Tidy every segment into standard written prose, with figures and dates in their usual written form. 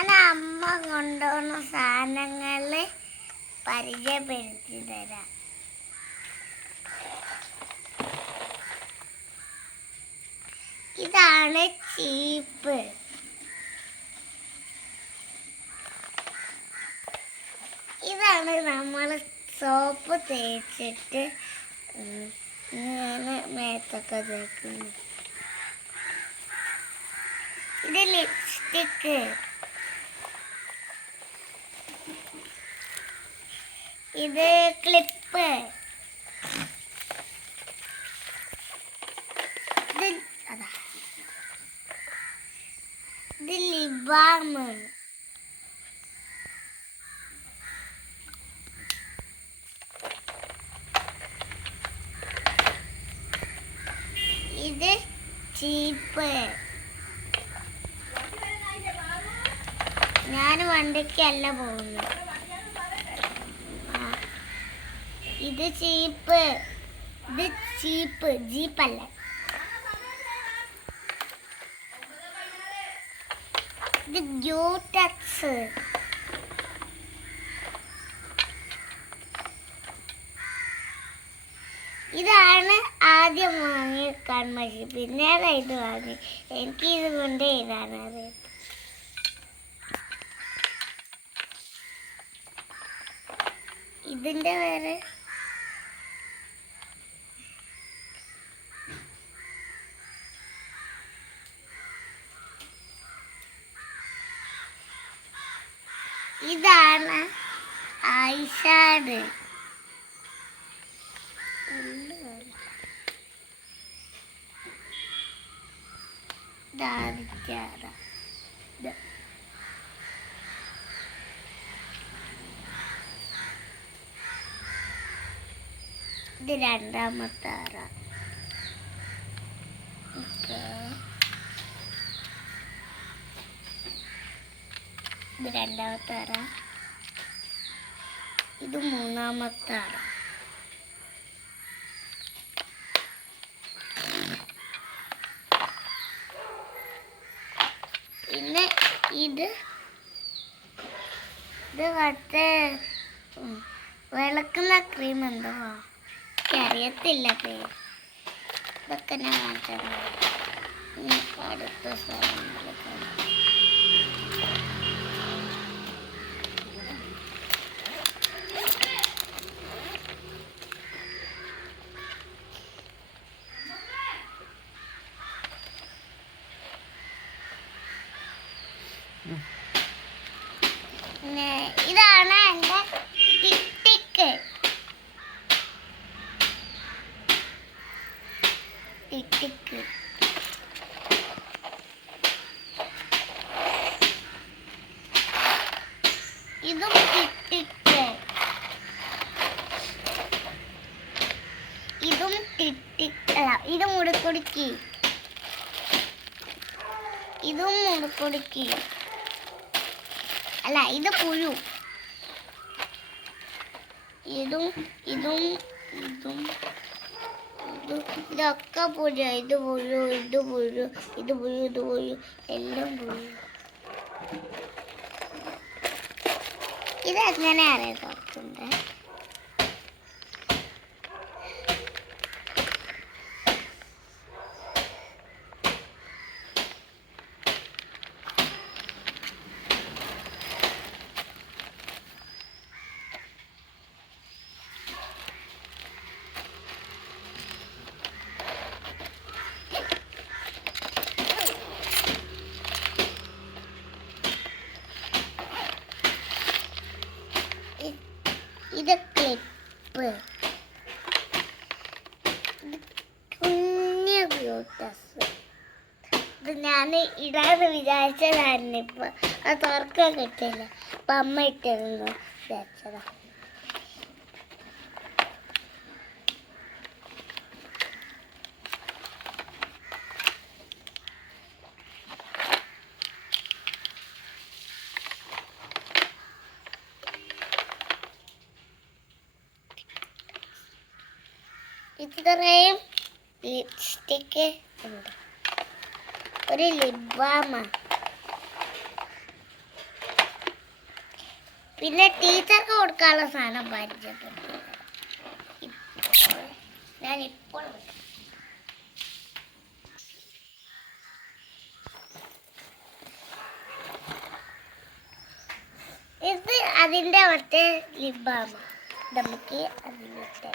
ഞാൻ അമ്മ കൊണ്ടുവന്ന സാധനങ്ങൾ പരിചയപ്പെടുത്തി തരാം. ഇതാണ് ചീപ്പ്. ഇതാണ് നമ്മൾ സോപ്പ് തേച്ചിട്ട് ഇങ്ങനെ മേത്തൊക്കെ തേക്കുന്നത്. ഇത് ലിപ്സ്റ്റിക്ക്. ഇത് ക്ലിപ്പ്. ഇത് ലിപ് ബാം. ഇത് ചീപ്പ്. ഞാൻ വണ്ടിക്കല്ല പോകുന്നത്. ഇത് ചീപ്പ്. ഇത് ചീപ്പ്, ജീപ്പല്ല. ഇത് ഗ്യൂടെക്സ്. ഇതാണ് ആദ്യം വാങ്ങിയ കൺമഷി. പിന്നീട് ഇത് വാങ്ങി. എനിക്ക് ഇത് കൊണ്ട് ഇതാണ് അറിയാം. ഇതിൻ്റെ പേര് ഇതാണ് ഐഷാഡ്. ഇത് രണ്ടാമത്തെ അറ. ഇത് രണ്ടാമത്തെ അറ. ഇത് മൂന്നാമത്തെ അറ. പിന്നെ ഇത് മറ്റേ വിളക്കുന്ന ക്രീം എന്തോ എനിക്കറിയത്തില്ല പേര്. ഇതൊക്കെ ഞാൻ മാറ്റണം. അടുത്ത സാധനങ്ങൾ ഇതാണ് എൻ്റെ ടിക്ക്. ഇതും ടിക്ക്. ഇതും ടിക്ക് അല്ല, ഇത് മുടുക്കുടുക്കി. ഇതും മുടുക്കുടുക്കി അല്ല, ഇത് പുഴു. ഇതൊക്കെ പുഴു. ഇത് പുഴു എല്ലാം പുഴു. ഇതെങ്ങനെ അറിയാം തുറക്കുന്നുണ്ട്. ഇത് ക്ലിപ്പ്. കുഞ്ഞു ബ്ലൂട്ടസ്. ഇത് ഞാൻ ഇടാന്ന് വിചാരിച്ചതായിരുന്നു. ഇപ്പൊ അത് തുറക്കാൻ കിട്ടില്ല. അപ്പൊ അമ്മ ഇട്ടിരുന്നു വിചാരിച്ചതാ. ഇത്രയും ലിപ്സ്റ്റിക്ക് ഉണ്ട്. ഒരു ലിപ് ബാം. പിന്നെ ടീച്ചർക്ക് കൊടുക്കാനുള്ള സാധനം പരിചയപ്പെട്ടു. ഞാൻ ഇപ്പോൾ ഇത് അതിൻ്റെ മറ്റേ ലിബാണ്. നമുക്ക് അതിലിട്ട്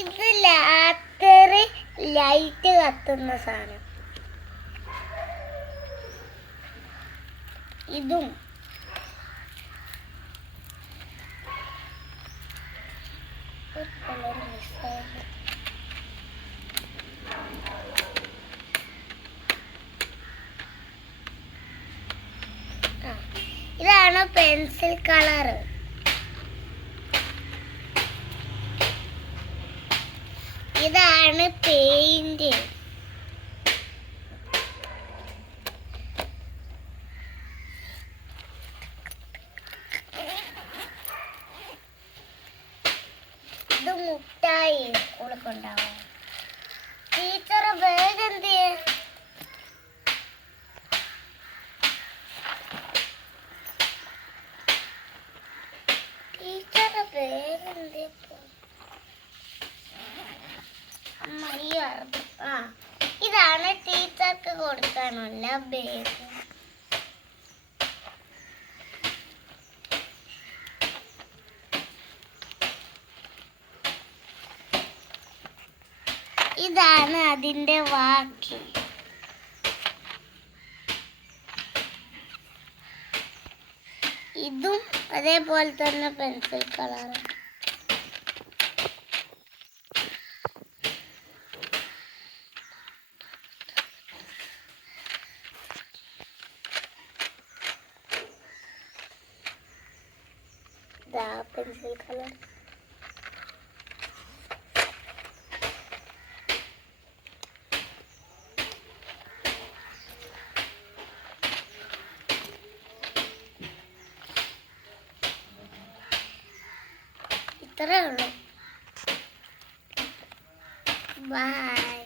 ഇത് രാത്രി ലൈറ്റ് കത്തുന്ന സാധനം. ഇതും കളർ മിസ്സായി. ഇതാണ് പെൻസിൽ കളർ. ഇതാണ് പെയിന്റ്. ഇത് മുട്ടായി സ്കൂളിൽ കൊണ്ടാവും. ടീച്ചർ ബാഗ് എന്ത് ചെയ്യേ? ടീച്ചർ ബാഗ് എന്ത്? അമ്മ ഈ ഇതാണ് ടീച്ചർക്ക് കൊടുക്കാനുള്ള ബാഗ്. ഇതാണ് അതിൻ്റെ ബാക്കി. ഇതും അതേപോലെ തന്നെ പെൻസിൽ കളർ. Pencil colour. ഇത്രേ ഉള്ളൂ. ബൈ.